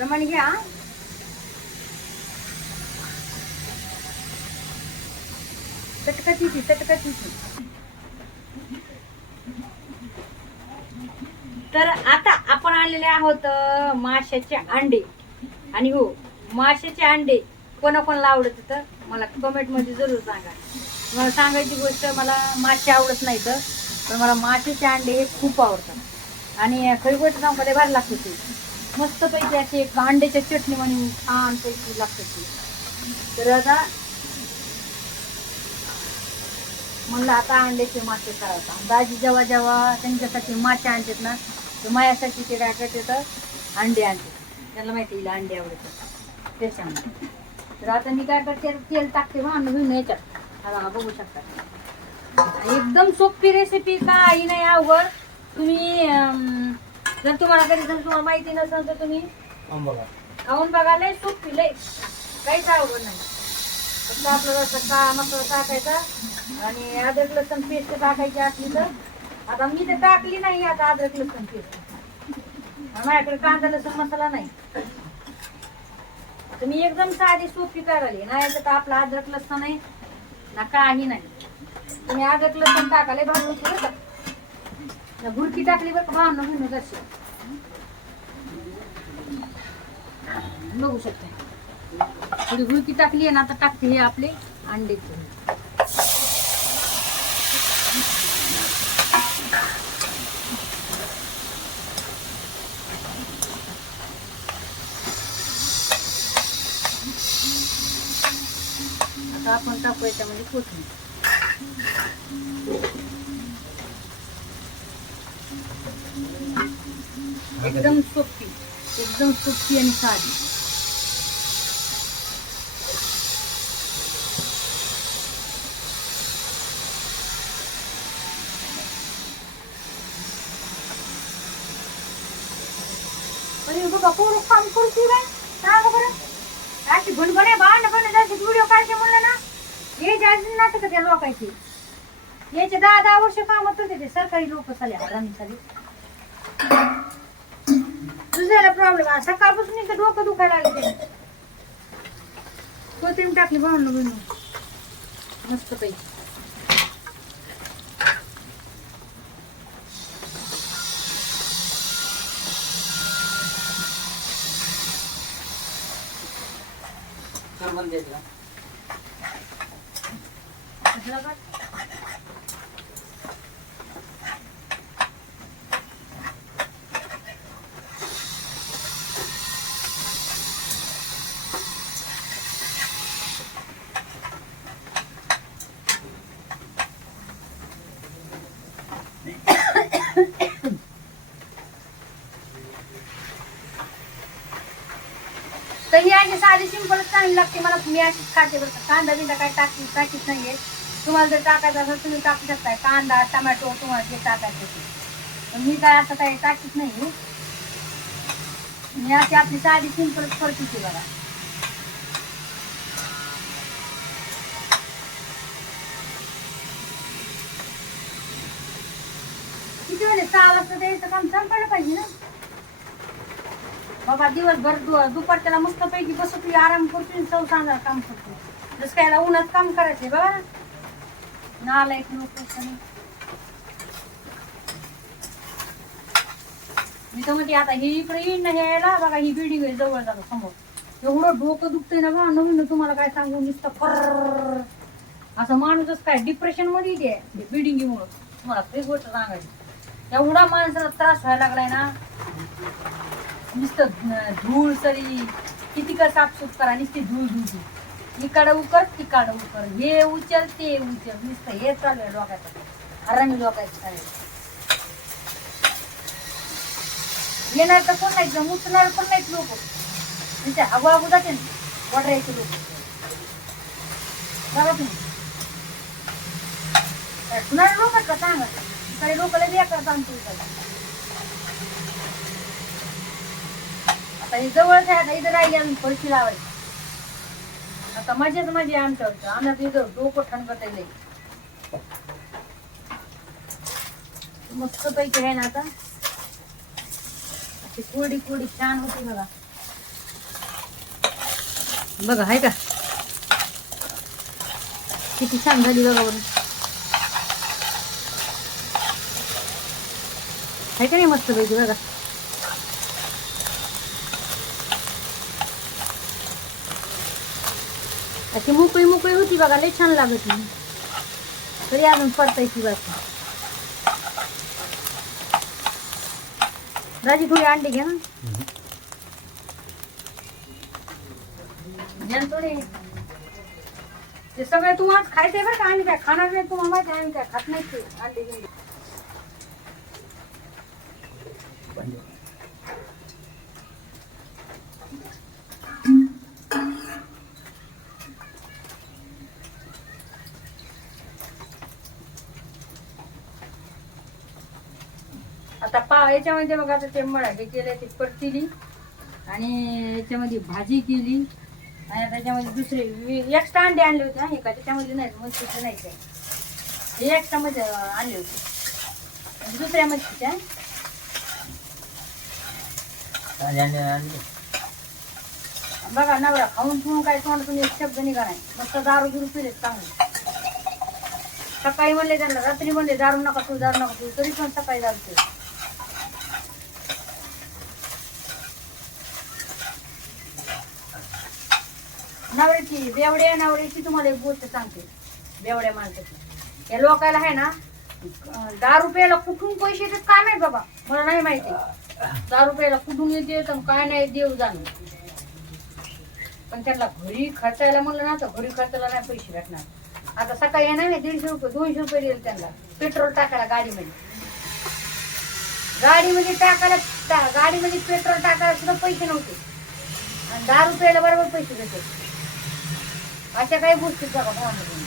प्रमाणे घ्या. चटकची तर आता आपण आलेले आहोत माशाचे अंडे. आणि हो, माशाचे अंडे कोणाकोणाला आवडत तर मला कमेंट मध्ये जरूर सांगा. मला सांगायची गोष्ट, मला मासे आवडत नाही तर पण मला माशाचे अंडे हे खूप आवडतात. आणि खरी गोष्ट सांगू का, भारी लागते ते. मस्त पैकी असे अंड्याच्या चटणी म्हणून छान पैकी लागते ते. तर आता म्हणलं आता अंड्याचे मासे करायचा. दाजी जेव्हा जेव्हा त्यांच्यासाठी मासे आणतात ना, तर माझ्यासाठी ते काय करते तर अंडे आणते. त्यांना माहिती येईल अंडे आवडतात त्याच्यामुळे. तर आता मी काय करते, तेल टाकते घेऊन याच्यात. आता बघू शकता, एकदम सोपी रेसिपी, काही नाही अवघड. तुम्ही जर तुम्हाला माहिती नसेल तर तुम्ही खाऊन बघा. लय सोपी, लय काहीच अवघड नाही. फक्त आपल्याला सगळा मसाला टाकायचा आणि अद्रक लसूण पेस्ट टाकायची असली तर. आता मी तर टाकली नाही आता अद्रक लसूण पेस्ट, माझ्याकडे कांदा लसूण मसाला नाही. तर मी एकदम साधी सोपी करायली नाही तर आपला अद्रक लसूण नाही ना, काही नाही. तुम्ही अद्रक लसूण टाकाले भाजून भुरकी टाकली बरं का, भावनं घेऊन कशी बघू शकता. थोडी भुरकी टाकली आहे ना, आता टाकते हे आपले अंडेचे. आता आपण टाकू याच्यामध्ये कोथिंबीर. एकदम सोपी आणि साधी. अरे बघा पोरं काम करते काय, सांगा बरं. अशी भणभणे भांडण जायचे व्हिडिओ काढते म्हणलं ना, हे जायचं नाटक त्या लोकांची. याचे 10-10 वर्ष कामात होते ते सरकारी लोक चाले आरामी चाले. दुसऱ्याला प्रॉब्लेम, सकाळपासून इथं डोकं दुखायला लागले. कोथिंबीर टाकली भावनं बनवून मस्त पैकी. तर ही अशी साधी सिंपलच चांगली लागते मला. मी अशीच खाते बरं का. कांदा बिंदा काय टाकीत नाहीये. तुम्हाला जर टाकायचं असेल तुम्ही टाकू शकताय, कांदा टमॅटो तुम्हाला जे टाकायचं ते. पण मी काय असं काही टाकीत नाही. मी अशी आपली साधी सिंपलच करते बघा. किती वेळ 6 वाजता द्यायचं काम संपायला पाहिजे ना बाबा. दिवसभर दुपारच्याला मस्त पैकी बसतो, आराम करतो, चव सांगा काम करतो. जसं काय उन्हात काम करायचंय बघा नाला एक लोक. मी तर म्हणते आता ही इकडे येईन ना यायला बघा, ही बिल्डिंग आहे जवळ जातो समोर. एवढं डोकं दुखतंय ना बा, नवीन तुम्हाला काय सांगू, नुसतं फर असं माणूसच काय डिप्रेशन मध्ये येते बिल्डिंगीमुळं. तुम्हाला एक गोष्ट सांगायची, एवढा माणसाला त्रास व्हायला लागलाय ना. नुसतं धूळ सरी किती का साफसूफ करा, नुसती धूळ धूळ. इकडं उकर तिकडं उकर, हे उचल ते उचल, नुसतं हे चालू आहे लोकांचं. आरामी लोकांचं चालू येणार तर कोण नाही, उचलणार पण नाहीत लोक. तिथे हवा जाते ना वडरायचे लोक बघा तुम्ही. कुणाला लोक का सांगा, इकडे लोकांना बेकार सांगतो. आता हे जवळच आहे, आता इथं राहिली अजून पैसे लावायचे. आता मजाच मजा आमच्यावर. आम्हाला इथं डोकं ठणकत आहे. मस्त पैकी आहे ना आता. कोडी कोडी छान होती बघा. बघा आहे का किती छान झाली बघा बरं आहे का नाही मस्त पैकी बघा अशी मोकळी मोकळी होती बघा लय छान लागत नाही तरी अजून परतायची बाकी राजी थोडी अंडी घ्या ना थोडे ते सगळे तुम्हाला खायचंय बरं का आम्ही काय खाणार नाही तुम्हाला माहिती आम्ही काय खात नाही ते अंडे गिंडे आता याच्यामध्ये बघा आता ते हे केलं ते परतीली आणि याच्यामध्ये भाजी केली आणि त्याच्यामध्ये दुसरे एक्स्ट्रा अंडे आणले होते हे का त्याच्यामध्ये नाही मच्छीचे नाही काय हे एक्स्ट्रा मध्ये आणले होते दुसऱ्या मच्छीच्या बघा नवरा खाऊन पिऊन काय तोंडातून एक शब्द निघा नाही मस्त दारू बिरू पिले चांगले सकाळी म्हणले त्यांना रात्री म्हणले दारू नका तू तरी पण सकाळी दारू पिले नवऱ्याची बेवड्या नवऱ्याची तुम्हाला एक गोष्ट सांगते बेवड्या माणसाची या लोकायला आहे ना दारू प्यायला कुठून पैसे येतात काय माहित बाबा मला नाही माहिती दारू प्यायला कुठून येते तर काय नाही देव जाणून पण त्यांना घरी खर्चायला म्हणलं ना तर घरी खर्चायला नाही पैसे भेटणार आता सकाळी येणार नाही 150 रुपये 200 रुपये दिले त्यांना पेट्रोल टाकायला गाडीमध्ये टाकायला गाडीमध्ये पेट्रोल टाकायला सुद्धा पैसे नव्हते आणि दारू प्यायला बरोबर पैसे भेटत अशा काही गोष्टी बघा भावामध्ये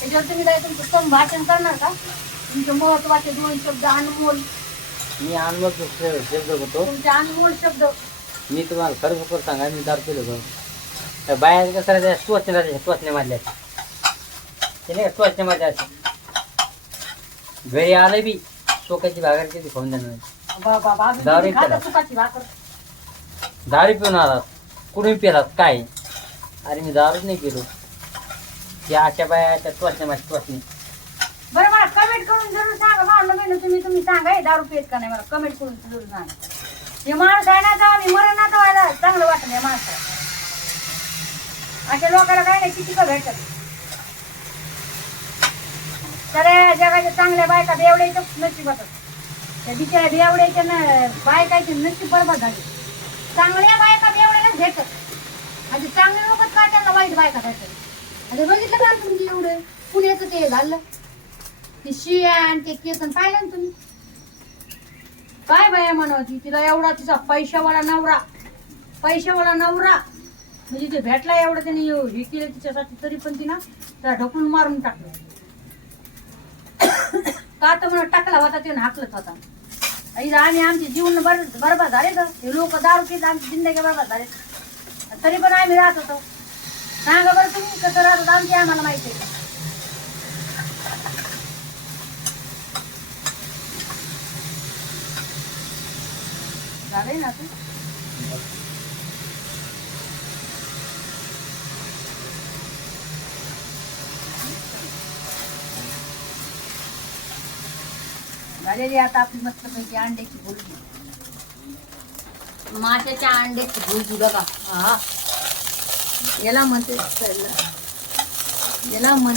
त्याच्यावर तुम्ही काय तुमचं भाषण करणार का तुमचे महत्वाचे 2 शब्द अनमोल मी अनमोल शब्द होतो तुमचे अनमोल शब्द मी तुम्हाला खरं सांगा मी दारू पिलो होतो बाहेर कसं राहते टोचणे मारल्या ते नाही का टोचणे मारल्या घरी आलं बी चोकाची भाकर किती खाऊन देणार दारू पिऊन आलात कुठून पिलात काय अरे मी दारूच नाही पिलो त्या अशा बाया त्या टोचणे मारते बरं मला कमेंट करून जरूर सांगा भावना बहिणी तुम्ही सांगा हे दारू पित का नाही मला कमेंट करून जरूर सांगा हे माणूस आहे ना जावा मी मरण ना व्हायला चांगलं वाटलं या माणसाला अशा लोकांना काय नाही किती का भेटत सगळ्या जगाच्या चांगल्या बायका बेवड्याच्या नशिबात त्या बिचाऱ्या बेवड्याच्या बायकाची नशीब बरोबर झाली चांगल्या बायका बेवड्याला भेटत म्हणजे चांगले लोकच काय त्यांना वाईट बायका भेटत आता बघितलं का तुमची एवढं पुण्याचं ते झालं ते शिया आणि ते केतन पाहिलं ना तुम्ही काय बाया म्हणावती तिला एवढा तिचा पैशावाला नवरा म्हणजे ते भेटला एवढं त्याने हे केलं तिच्यासाठी तरी पण तिनं त्याला ढकलून मारून टाकलं का तर म्हणून टाकला होता ते हाकलत होता आम्ही आमचे जीवन बरबाद झाले तर हे लोक दारू पित आमची जिंदगी बरबाद झाले तरी पण आम्ही राहत होतो सांगा बरं तुम्ही कसं राहत होतो आमची आम्हाला माहिती आहे झालंय ना तू झालेली आता आपली मस्तपैकी अंड्याची भुर्जी माशाच्या अंड्याची भुर्जी बघा हा याला म्हणते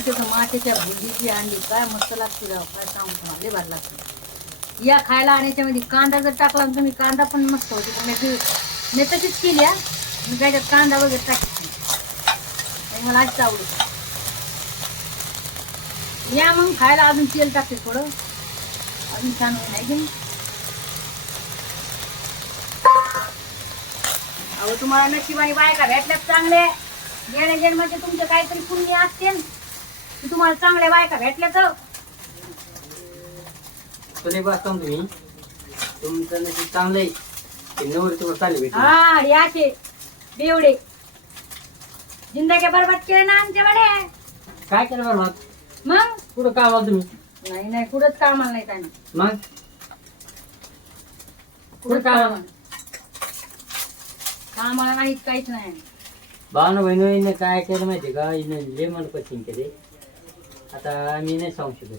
तर माशाच्या भुर्जीची अंडी काय मस्त लागते काय सांगू तुम्हाला लय भारी लागते या खायला आणि याच्यामध्ये कांदा जर टाकला तुम्ही कांदा पण मस्त होते मी तशीच केली मी त्याच्यात कांदा वगैरे टाकते मला आजच आवडत या मग खायला अजून तेल टाकते थोडं अजून छान नाही की अहो तुम्हाला नशिबाने बायका भेटल्यात चांगले येण्या म्हणजे तुमचे काहीतरी पुण्य असतील की तुम्हाला चांगल्या बायका भेटल्यात तुम्ही बसता तुम्ही तुमचं नशीब चांगलंय नवरी चालू भेट हा याचे बेवडे जिंदगी बरबाद केले ना आमच्या वडे काय केलं बरं मग कुठं काम आलं तुम्ही नाही कुठंच कामाला नाही काय मग कुठं काम कामाला नाहीत काहीच नाही. भावना बहिणीने काय केलं माहिती का, हिने लेमन पचिंग केले. आता मी नाही सांगू शकत.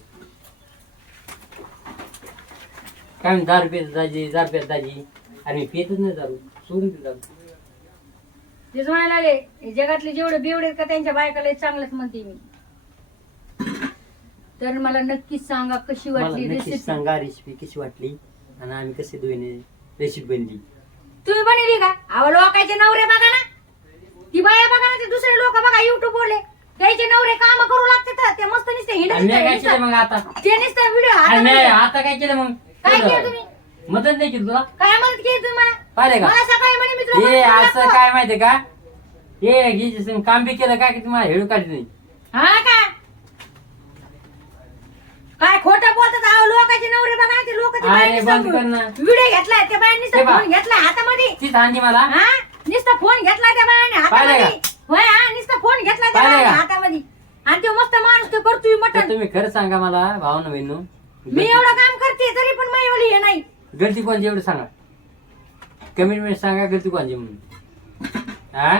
काय म्हणते, दारू पेत दाजी, दारू पेत दाजी. अरे मी पेतच नाही दारू, सोडून दे दारू. तेच म्हणायला लागले, हे जगातले जेवढे बेवडे का त्यांच्या बायकाला चांगलंच म्हणते मी. तर मला नक्कीच सांगा कशी मला वाटली नक्कीच रेसिपी. सांगा रेसिपी कशी वाटली आणि आम्ही कशी दोन्ही रेसिपी बनली. तुम्ही बनवली का? अहो लोकांचे नवरे बघा ना, ती बाया बघा ना, ते दुसरे लोक बघा युट्यूब बोलले, त्याचे नवरे काम करू लागतात, ते मस्त नुसते आणि मी काय केलं हिंडत मग आता? ते नुसतं व्हिडिओ आणि मी आता काय केलं मग? काय केलं तुम्ही? मदत नाही केली तुला? काय मदत केली तुम्ही मला? पाहिले का? मला सकाळी म्हणे मी तुला हे मदत करू असं लागतो. काय माहितीये का, हे घे काम बी केलं काय की तुम्हाला हेळू काढत नाही. हा का? काय खोटं बोलतात अहो लोकांचे नवरे बघा ना, ते लोक अरे बंद कर ना. व्हिडिओ घेतलाय त्या बायांनी, हे बघ. फोन घेतलाय हातामध्ये. तीच आणली मला. हा नुसता फोन घेतलाय त्या बायाने पाहिलं हातामध्ये. होय हा नुसता फोन घेतलाय त्या पाहिलं बायाने का? हातामध्ये. आणि तो मस्त माणूस तो करतोय तर मटण. तुम्ही खरं सांगा मला भावना बहिणू, मी एवढं काम करते तरी पण माझी हे नाही. गलती कोणची एवढं सांगा, कमिटमेंट सांगा गलती कोणची म्हणून. हा